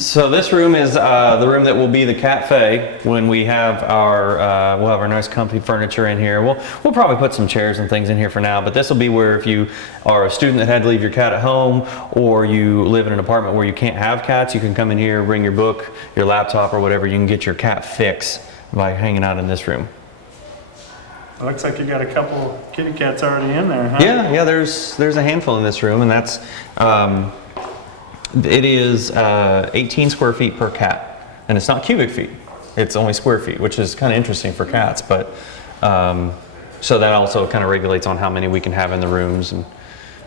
So this room is the room that will be the cafe when we have our we'll have our nice comfy furniture in here. We'll probably put some chairs and things in here for now, but this will be where if you are a student that had to leave your cat at home, or you live in an apartment where you can't have cats, you can come in here, bring your book, your laptop, or whatever. You can get your cat fix by hanging out in this room. It looks like you got a couple kitty cats already in there, huh? Yeah. There's a handful in this room, and that's it is 18 square feet per cat, and it's not cubic feet; it's only square feet, which is kind of interesting for cats. But so that also kind of regulates on how many we can have in the rooms. And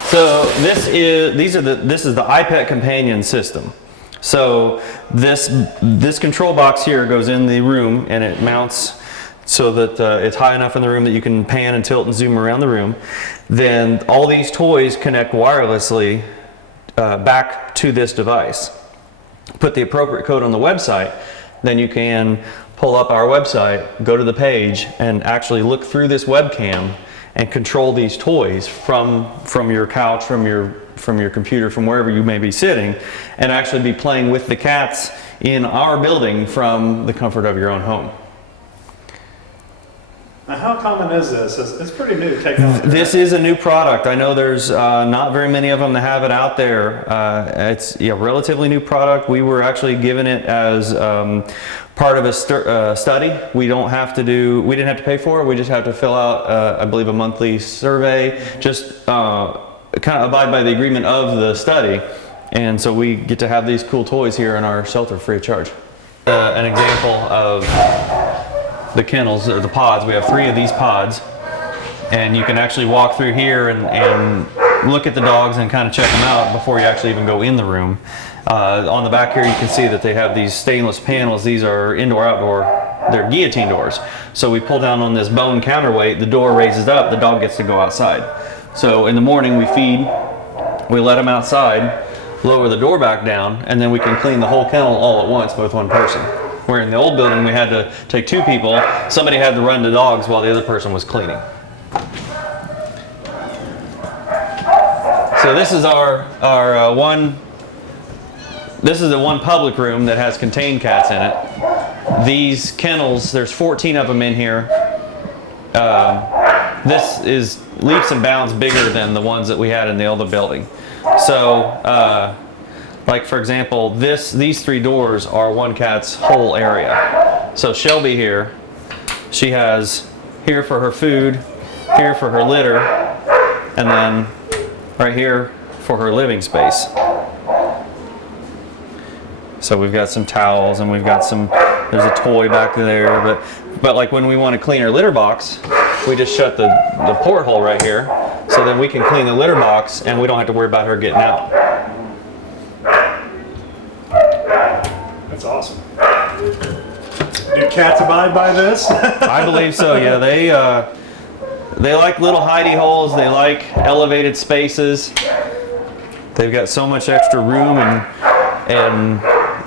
so this is the iPet companion system. So this control box here goes in the room, and it mounts so that it's high enough in the room that you can pan and tilt and zoom around the room. Then all these toys connect wirelessly back to this device. Put the appropriate code on the website, then you can pull up our website, go to the page, and actually look through this webcam and control these toys from your couch, from your computer, from wherever you may be sitting, and actually be playing with the cats in our building from the comfort of your own home. Now, how common is this? It's pretty new technology. This is a new product. I know there's not very many of them that have it out there. It's a relatively new product. We were actually given it as part of a study. We didn't have to pay for it. We just have to fill out, I believe, a monthly survey. Just kind of abide by the agreement of the study. And so we get to have these cool toys here in our shelter free of charge. An example of the kennels, or the pods. We have 3 of these pods, and you can actually walk through here and look at the dogs and kind of check them out before you actually even go in the room. On the back here you can see that they have these stainless panels. These are indoor-outdoor, they're guillotine doors. So we pull down on this bone counterweight, the door raises up, the dog gets to go outside. So in the morning we feed, we let them outside, lower the door back down, and then we can clean the whole kennel all at once with one person. Where in the old building we had to take 2 people, somebody had to run the dogs while the other person was cleaning. So this is this is the one public room that has contained cats in it. These kennels, there's 14 of them in here. This is leaps and bounds bigger than the ones that we had in the older building. So like for example, these 3 doors are one cat's whole area. So Shelby here, she has here for her food, here for her litter, and then right here for her living space. So we've got some towels, and we've got there's a toy back there, but like when we want to clean her litter box, we just shut the porthole right here, so then we can clean the litter box and we don't have to worry about her getting out. That's awesome. Do cats abide by this? I believe so, yeah. They like little hidey holes, they like elevated spaces. They've got so much extra room and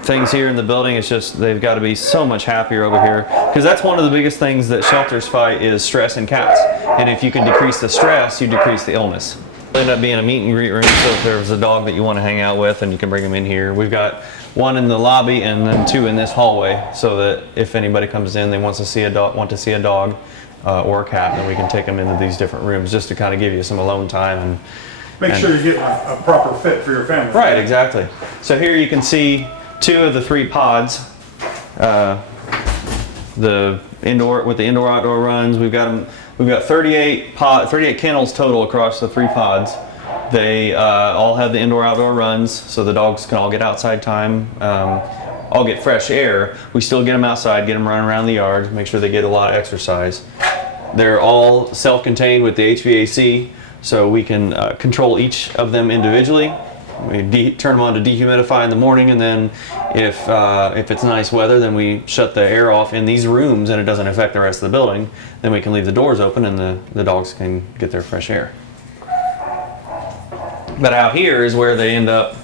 things here in the building. It's just, they've got to be so much happier over here, because that's one of the biggest things that shelters fight is stress in cats. And if you can decrease the stress, you decrease the illness. It'll end up being a meet and greet room, so if there's a dog that you want to hang out with, and you can bring them in here. We've got 1 in the lobby and then 2 in this hallway, so that if anybody comes in, they want to see a dog or a cat, then we can take them into these different rooms just to kind of give you some alone time and Make sure you're getting a proper fit for your family. Right, exactly. So here you can see 2 of the 3 pods. The indoor with the indoor-outdoor runs. We've got 38 kennels total across the 3 pods. They all have the indoor-outdoor runs, so the dogs can all get outside time, all get fresh air. We still get them outside, get them running around the yard, make sure they get a lot of exercise. They're all self-contained with the HVAC, so we can control each of them individually. We turn them on to dehumidify in the morning, and then if it's nice weather, then we shut the air off in these rooms and it doesn't affect the rest of the building. Then we can leave the doors open and the dogs can get their fresh air. But out here is where they end up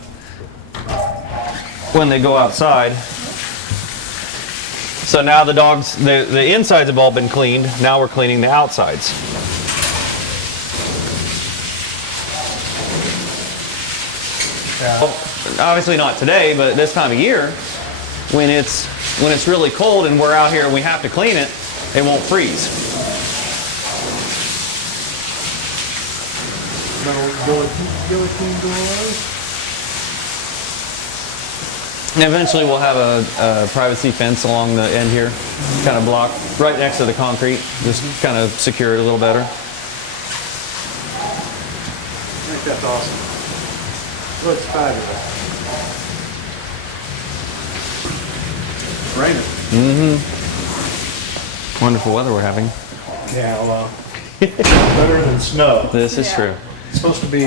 when they go outside. So now the dogs, the insides have all been cleaned. Now we're cleaning the outsides. Yeah. obviously not today, but this time of year, when it's really cold and we're out here and we have to clean it, it won't freeze. Guillotine doors. And eventually we'll have a privacy fence along the end here, kind of block right next to the concrete, just kind of secure it a little better. I think that's awesome. Looks fabulous. Raining. Wonderful weather we're having. Yeah, well, better than snow. This is true. It's supposed to be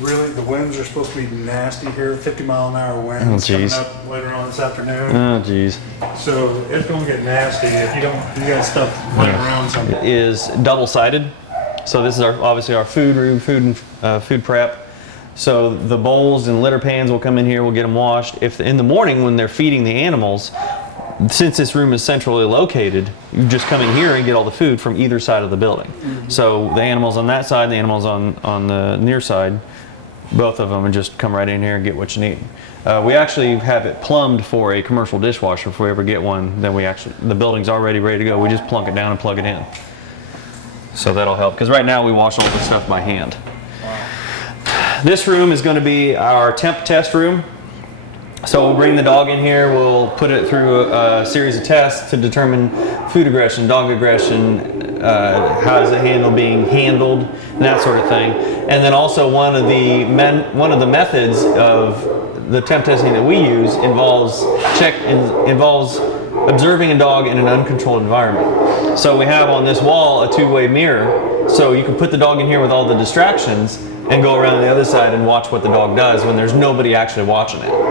really, the winds are supposed to be nasty here, 50-mile-an-hour winds Oh, coming geez. up later on this afternoon. Oh, geez. So it's going to get nasty if you got stuff laying around somewhere. It is double-sided. So this is obviously our food room, food prep. So the bowls and litter pans will come in here, we'll get them washed. If in the morning when they're feeding the animals, since this room is centrally located, you just come in here and get all the food from either side of the building. So the animals on that side, the animals on the near side, both of them, and just come right in here and get what you need. We actually have it plumbed for a commercial dishwasher. If we ever get one, then the building's already ready to go. We just plunk it down and plug it in. So that'll help, because right now we wash all this stuff by hand. This room is going to be our temp test room. So we'll bring the dog in here, we'll put it through a series of tests to determine food aggression, dog aggression, how does it handle being handled, and that sort of thing. And then also one of the methods of the temp testing that we use involves observing a dog in an uncontrolled environment. So we have on this wall a two-way mirror, so you can put the dog in here with all the distractions and go around the other side and watch what the dog does when there's nobody actually watching it.